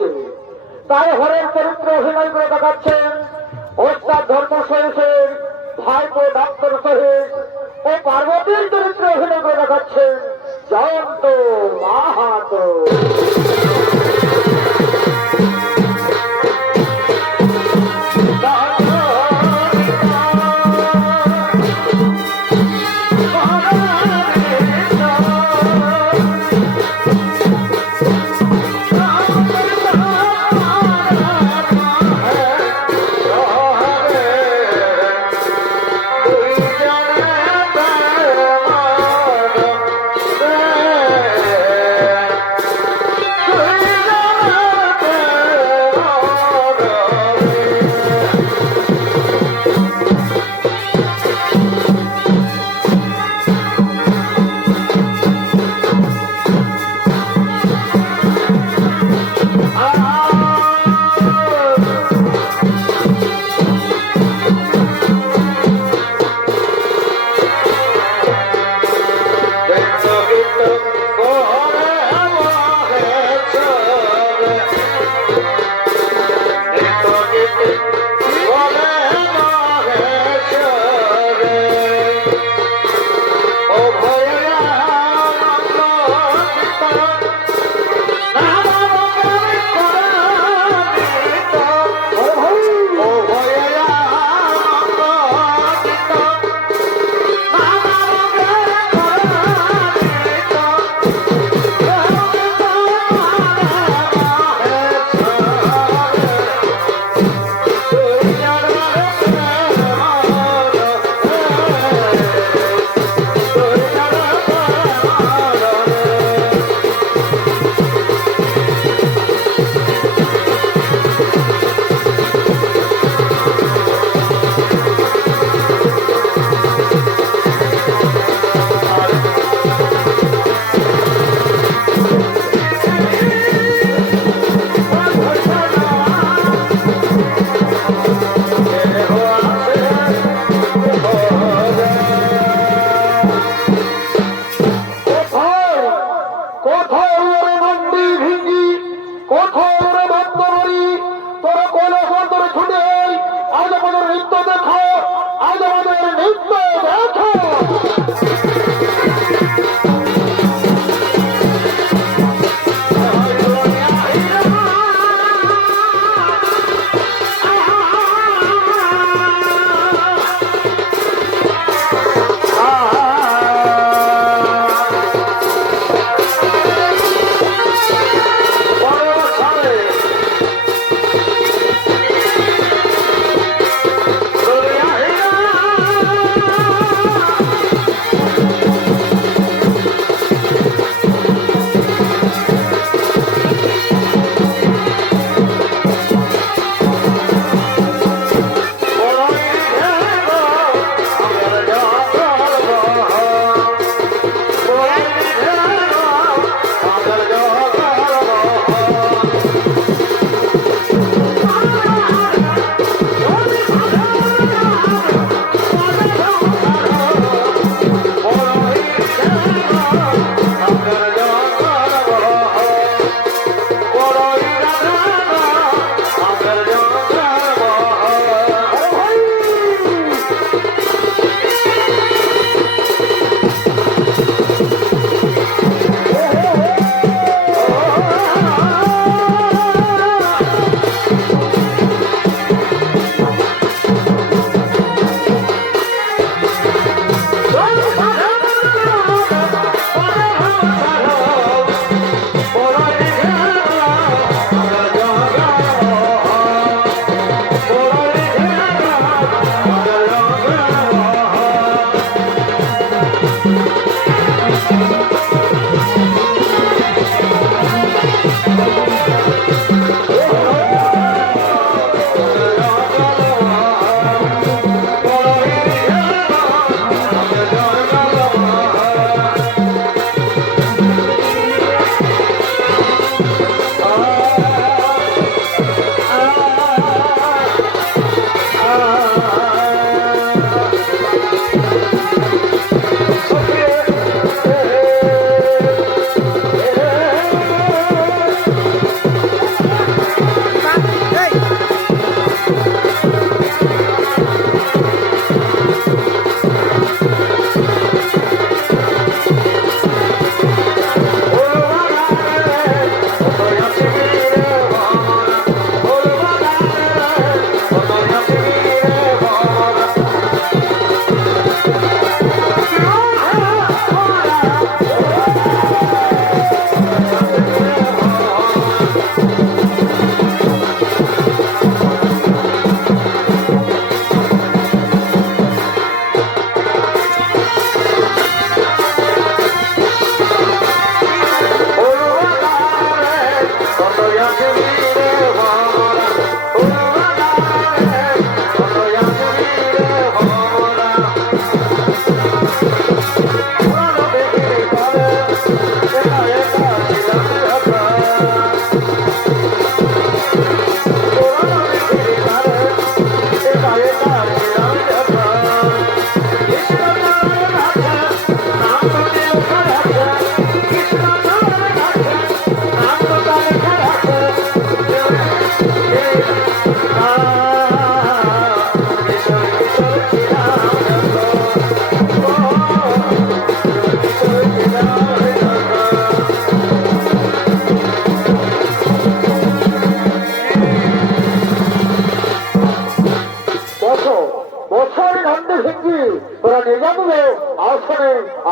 মূর্তি। তাই হরের চরিত্র অভিনয় করে দেখাচ্ছেন ওস্তাদ ধর্ম সহিসের ভাইপো ডাক্তার সহিত ও পার্বতীর চরিত্র অভিনয় করে দেখাচ্ছেন জয়ন্ত মাহাতো।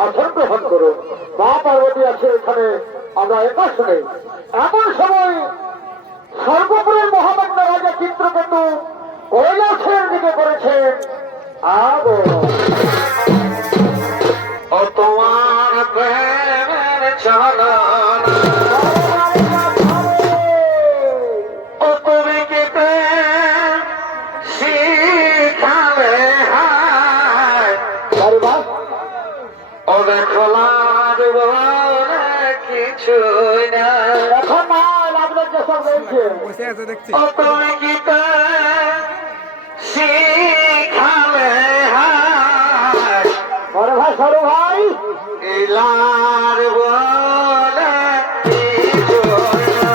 আসন গ্রহণ করুন। মা পার্বতী আছে এখানে, আমরা একা শুনে এমন সময় সর্বপুরের মহামান্য রাজা চিত্রকেতু কৈলাসের দিকে করেছেন ও তোমার প্রেমের চালনা ও তুমি কি প্রেম শিখালে হায় ও দেখো লাগ বলে কিছুই না এখন মা লাগলো যে সব রয়েছে ও তুমি কি প্রেম শিখালে হায় বড় ভাই সরু ভাই ইলার বলে কিছুই না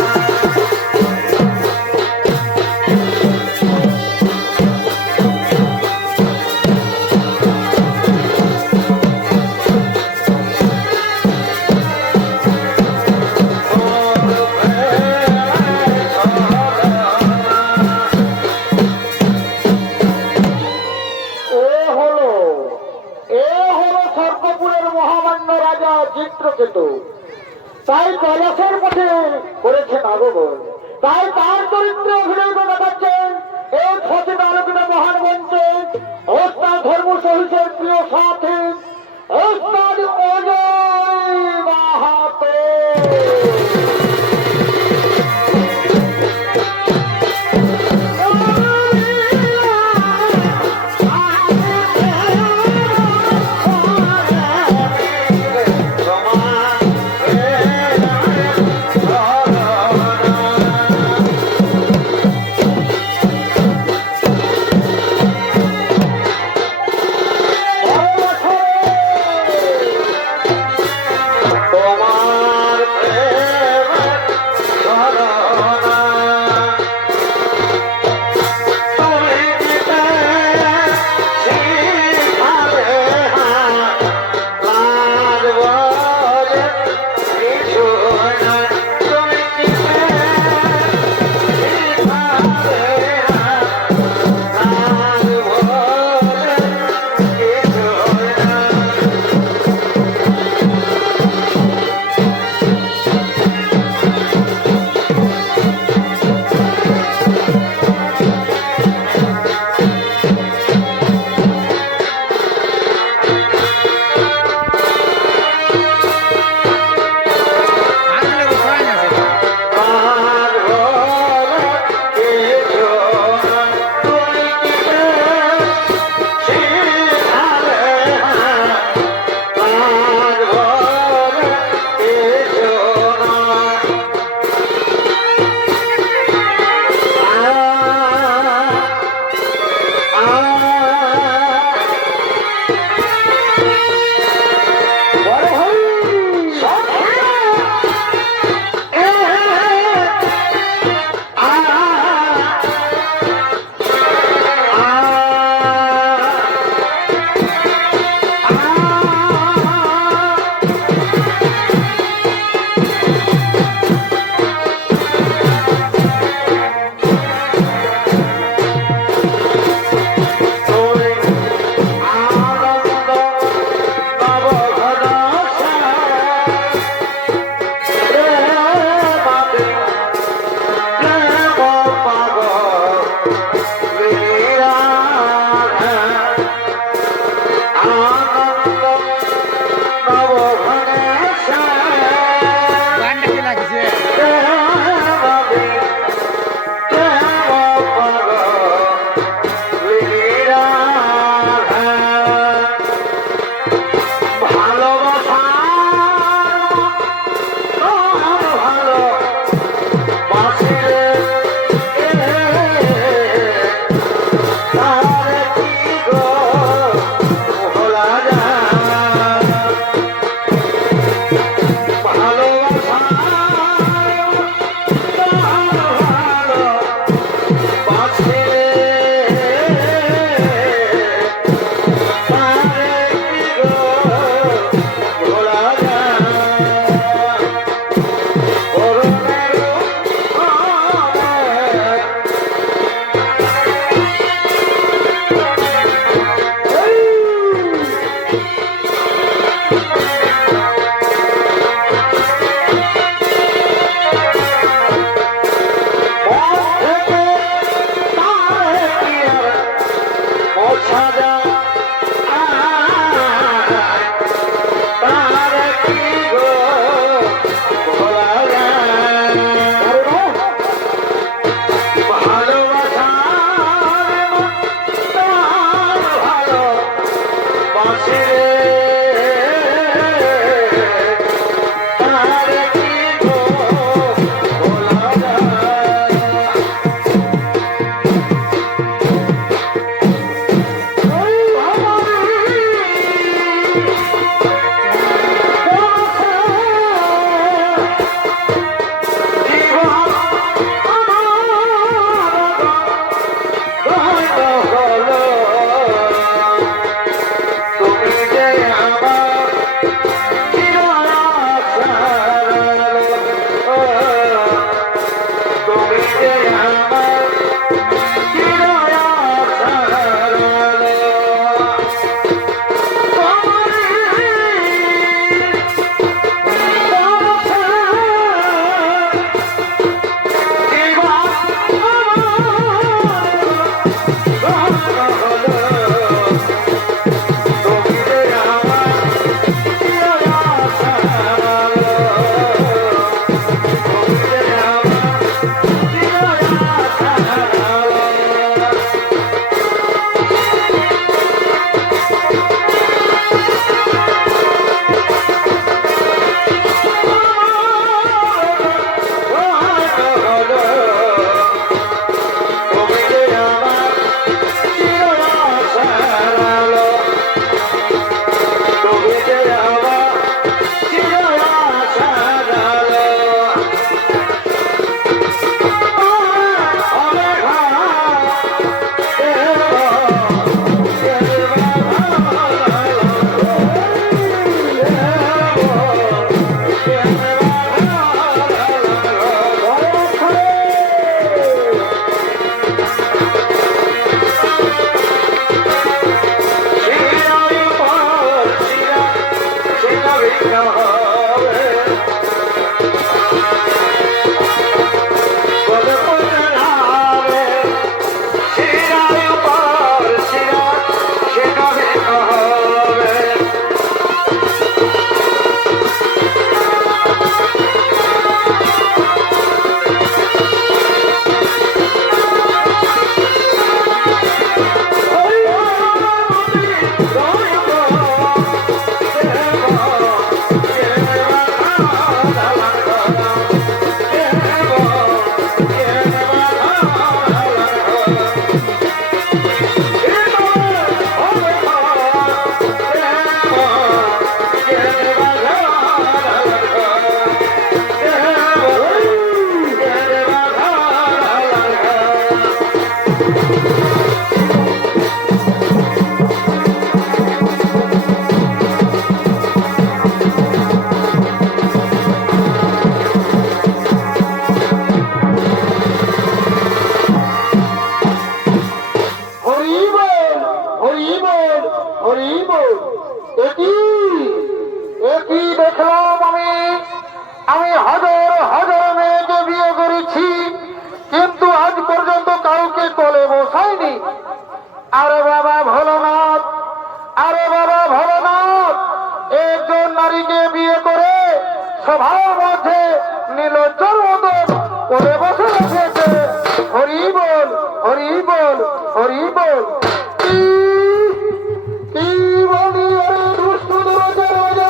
সর্বপুরের মহামান্য রাজা চিত্রকেতু, তাই কৈলাসের পথে করেছেন আগমন, তাই তার চরিত্রে অভিনয় করে দেখাচ্ছেন এই সচিন আলোকিত মহান মঞ্চে ওস্তাদ ধর্ম সহিতের প্রিয় সাথী ওস্তাদ অজয় মাহাতো। হরি বল, হরি বল, হরি বল। এটি হরি বল। কি বলি রে দুষ্ট দরজা রাজা,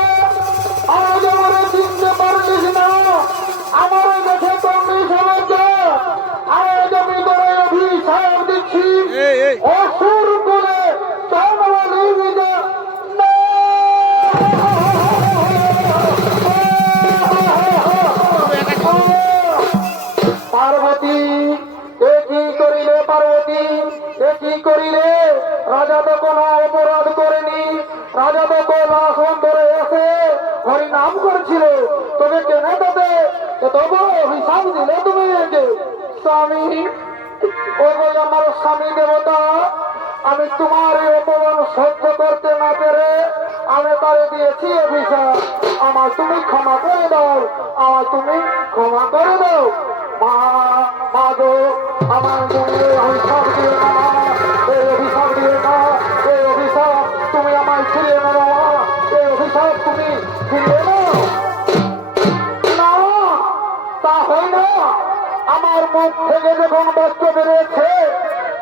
আজ আমারে চিনতে পারলিস না, আমার কাছে তুমি সমঝ, আজ আমি তোরে অভিশাপ দিচ্ছি, অসুর করে জন্ম নিবি না। পার্বতী, এ কি করিলে পার্বতী, এ কি করিলে? রাজা তো কোনো অপরাধ করেনি, রাজা তো কোন আসন ধরে এসে হরি নাম করছিল, তবে কেন তবে তবু অভিশাপ দিলে তুমি একে? স্বামী, ও আমার স্বামী দেবতা, আমি তোমার এই অপমান সহ্য করতে না পেরে আমি তারে দিয়েছি অভিশাপ, আমার তুমি ক্ষমা করে দাও, আমার তুমি ক্ষমা করে দাও। মা, মা গো, আমার তুমি এই অভিশাপ দিও না, এই অভিশাপ দিও না, এই অভিশাপ তুমি আমায় ফিরিয়ে নাও, এই অভিশাপ তুমি ফিরিয়ে নাও। না, তা হয় না, আমার মুখ থেকে যখন বাক্য বেরিয়েছে,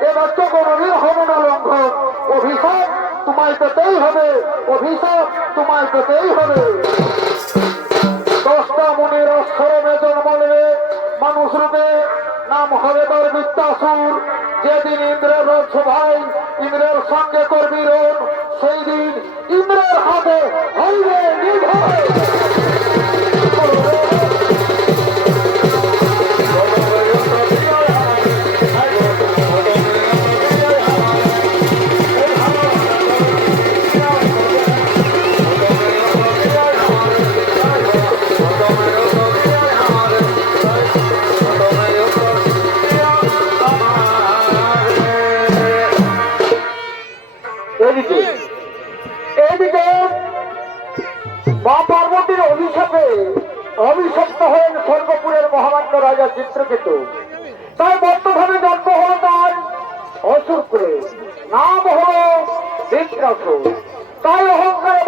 এ বাক্য কোনদিন হবে না লঙ্ঘন, অভিশাপ তোমায় পেতেই হবে, অভিশাপ তোমায় পেতেই হবে। 10টা মুনির আশ্রমে জন্ম নেবে মানুষ রূপে, নাম হবে তার বৃত্তাসুর। যেদিন ইন্দ্রের সভায় ইন্দ্রের সঙ্গে করবি রোন, সেই দিন ইন্দ্রের হাতে হইবে নির্ভয়। এদিকে এদিকে মা পার্বতীর অভিশাপে অভিশপ্ত হলেন স্বর্গপুরের মহামান্য রাজা চিত্রকেতু। তাই বর্তমানে জন্ম হল তার অসুরপুরে, নাম হল বৃত্রাসুর। তাই অহংকারে